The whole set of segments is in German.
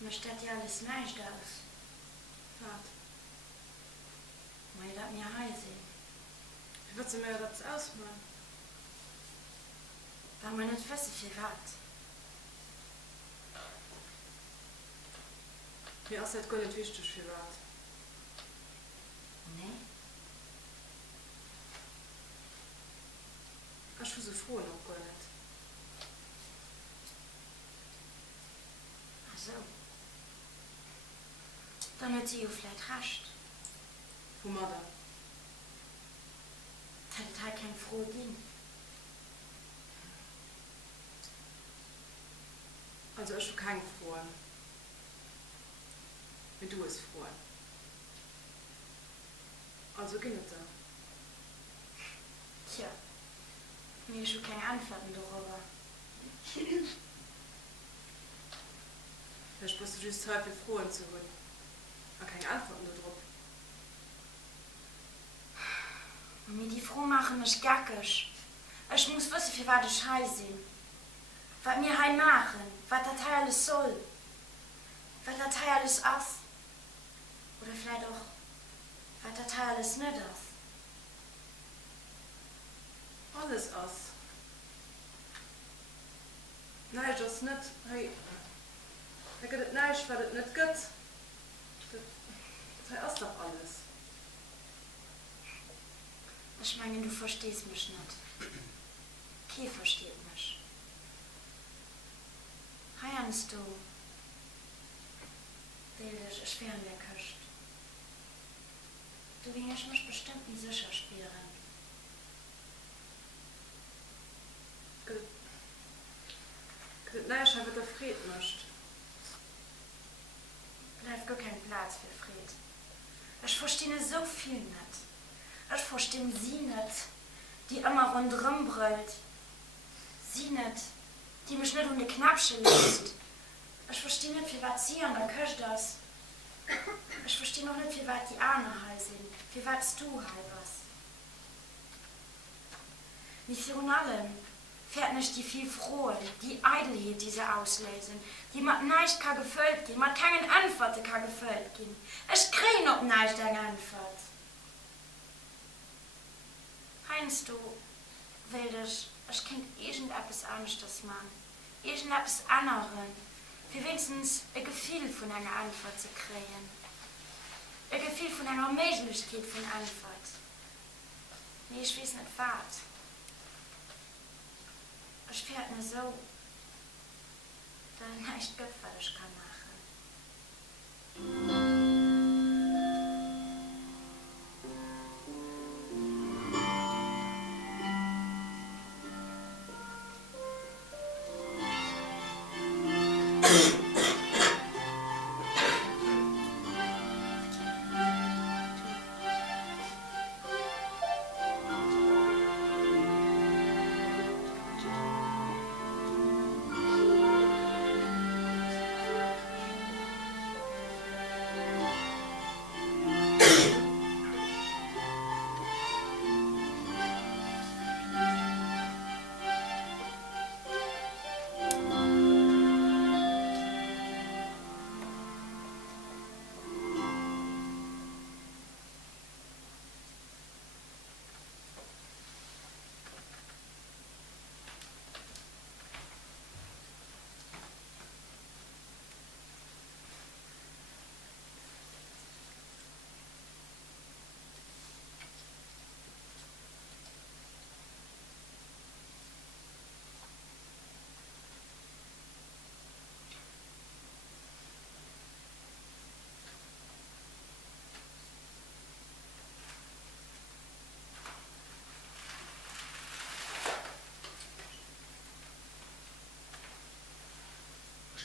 Mir steht ja alles nicht aus. Was? Mal das mir heißen. Wie willst du mir das ausmachen? Weil man nicht wissen, für was. Mir ist das gar nicht wichtig, für was. Nee? Ich bin so froh noch gar nicht. Ach so. Dann hat sie ja vielleicht recht. Wo man da? Das hat halt kein froh Ding. Also ich bin kein froh. Wie du bist froh. Also geht es da. Tja. Mir ist schon keine Antworten darüber. Vielleicht bist du just Zeit für Frohen zu holen. Aber keine Antworten darauf. Und mir die froh machen mich gackig. Ich muss wissen, für was ich heiße. Was wir heim machen. Was das hier alles soll. Was das hier alles ist. Oder vielleicht auch, was das hier alles nicht ist. Alles aus. Nein, das nicht. Hey. Da geht es nicht, weil es nicht geht. Das ist doch alles. Ich meine, du verstehst mich nicht. Keiner versteht mich. Heernst du? Will dich ich fern der Küste. Du wirst mich bestimmt nicht sicher spüren. Nein, ich habe der Fried nicht. Bleibt gar kein Platz für Fried. Ich verstehe so viel nicht. Ich verstehe sie nicht, die immer rundherum brüllt. Sie nicht, die mich nicht um die Knapsche lässt. Ich verstehe nicht, für was sie an der Küche ist. Ich verstehe noch nicht, für was die anderen heißen, für was du halbst. Nicht für allem fährt nicht die viel Frohe, die Eitelheit, die sie auslesen, die mit nichts kann gefüllt gehen, mit keinen Antworten kann gefüllt gehen. Ich kriege noch nicht eine Antwort. Heinz, du willst, ich kann irgendetwas anderes machen, irgendetwas anderes, für wenigstens ein Gefühl von einer Antwort zu kriegen. Ein Gefühl von einer Möglichkeit von Antwort. Nee, ich weiß nicht was. Ich fährt nur so, dass nicht gibt, was ich kann machen.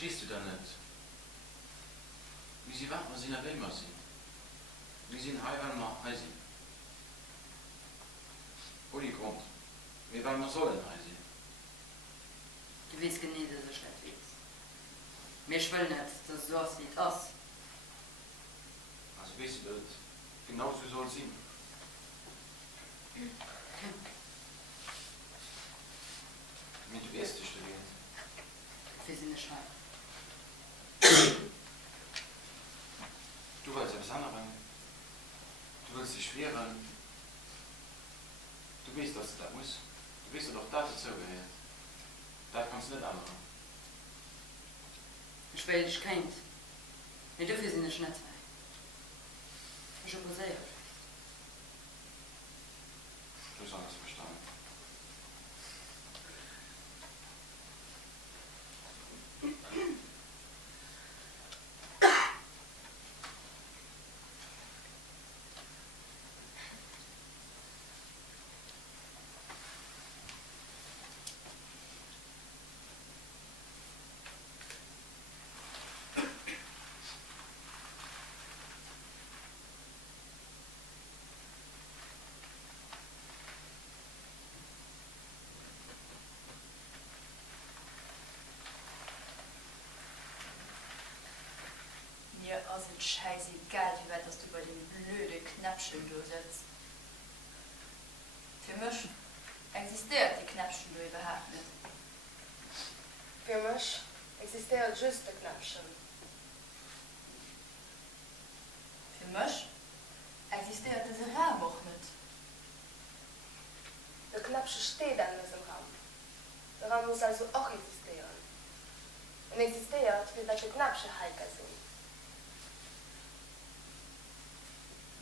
Verstehst du da nicht? Wie sie wach, was sie nach Welt sind. Wie sie in Heirat noch heißen. Ohne Grund. Wir wollen noch sollen heißen. Du weißt genau, dass ich nicht weiß. Mir will nicht, dass so aussieht aus. Also weißt du das? Genau so soll es sein. Mit du weißt dich, du weißt. Wir sind nicht schade. musst dich wehren. Du weißt, dass du das musst. Du weißt doch, dass das so gehört. Das kannst du nicht ändern. Ich will dich kennt. Wir dürfen sie nicht zwei. Ich habe gesagt. Du hast alles verstanden. Mir ist es scheißegal, wie weit dass du bei dem blöden Knäpfchen du sitzt. Für mich existiert die Knäpfchen du überhaupt nicht. Für mich existiert just der Knäpfchen. Für mich existiert dieser Raum auch nicht. Der Knäpfchen steht an diesem Raum. Der Raum muss also auch existieren. Und existiert, wie welche Knäpfchen heiker sind.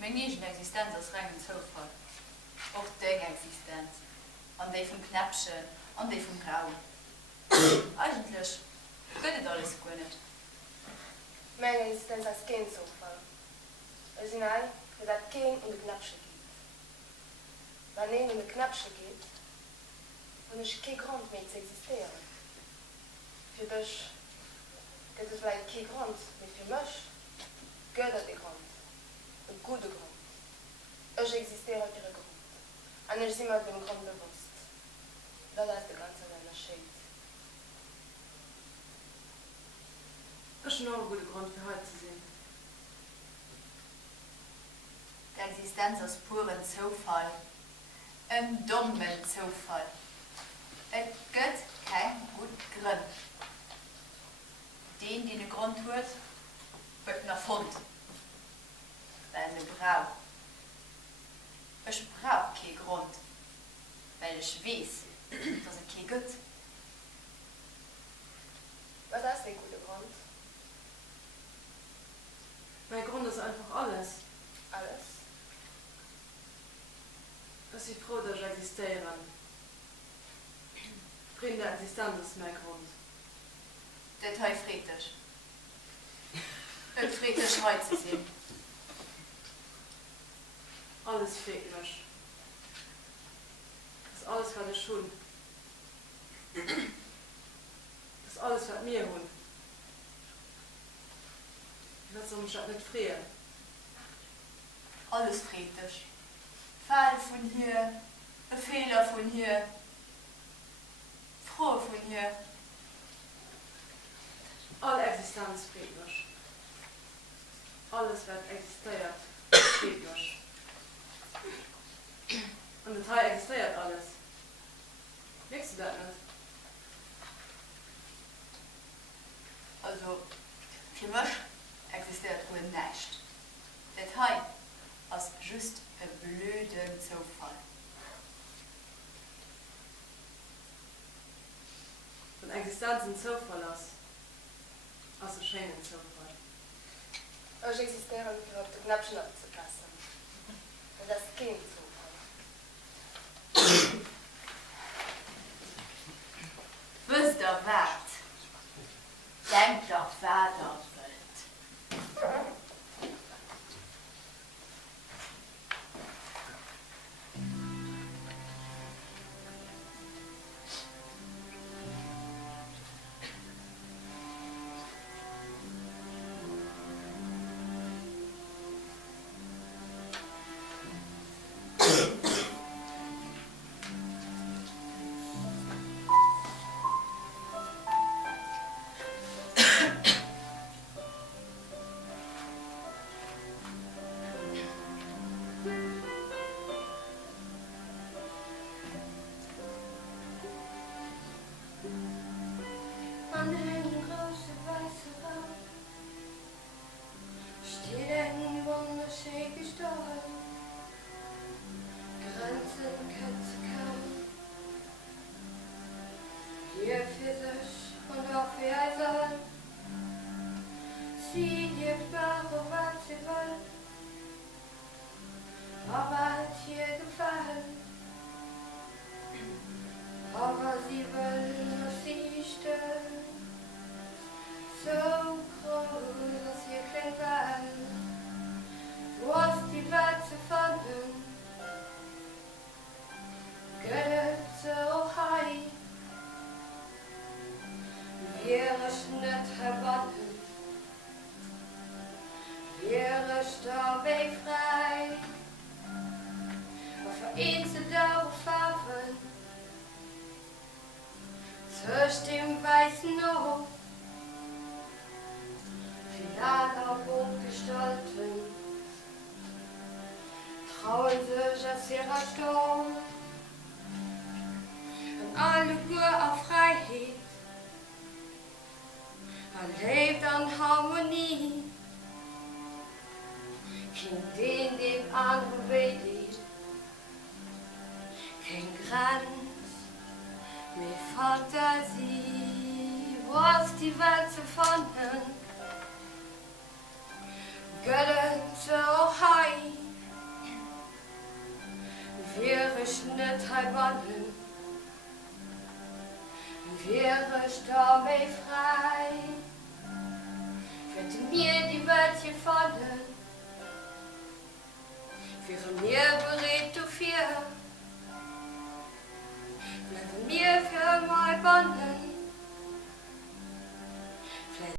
Meine eigene Existenz ist rein Zufall. Auch deine Existenz. Und die vom Knäpfchen und die vom Raum. Eigentlich geht das alles gar nicht. Meine Existenz ist kein Zufall. Wir sind ein, dass es kein um die Knäpfchen geht. Wenn es um die Knäpfchen geht, dann ist kein Grund mehr zu existieren. Für dich gibt es vielleicht kein Grund, aber für mich gibt es den Grund. Ein guter Grund. Ich existiere für einen Grund. Und ich bin mir dem Grund bewusst. Das ist der ganze Unterschied. Das ist noch ein guter Grund für heute zu sehen. Die Existenz ist puren Zufall. Ein dummer Zufall. Es gibt keinen guten Grund. Den einen Grund hat, wird noch erfunden. Weil ich brauche. Ich brauche keinen Grund. Weil ich weiß, dass es keinen gibt. Was ist der gute Grund? Mein Grund ist einfach alles. Alles. Ich bin froh, dass ich existiere. Frieden der Existenz ist mein Grund. Der Teil freut dich. Es freut dich, heute zu sehen. Alles fehlt mich. Das ist alles, was ich schon. Das ist alles, was mir holen. Ich will mich nicht frieren. Alles freut dich. Fall von hier, ein Fehler von hier, froh von hier. Alle Existenz fehlt mich. Alles, was existiert, fehlt mich. Und der Teil existiert alles. Merkst du das nicht? Also, für mich existiert wohl nichts. Der Teil ist just ein blöder Zufall. Wenn Existenz ein Zufall ist, also schön ein Zufall. Ich existiere, um auf die Knöpfchen abzupassen. Und das ist kein Zufall. Wisst ihr was? Denkt doch, wer das wollt. sie lebt machen, was sie will. Aber hat ihr gefallen. Aber sie will, dass sie still. So groß, dass ihr klein war. Du hast die Welt zu finden. Geht so high. Wäre ich nicht verbunden. Wäre ich dabei frei. Auf ein zu darauf Farben. Zwischen dem weißen Hof. Lager gestalten, trauen sich aus ihrer Sturm und alle Gür auf Freiheit, erlebt an Harmonie, kein den dem anderen weht, kein Grenz, mit Fantasie, wo ist die Welt zu finden? Götter so high, wäre ich nicht halbanden, wäre ich dabei frei, würde mir die Welt gefallen, wäre mir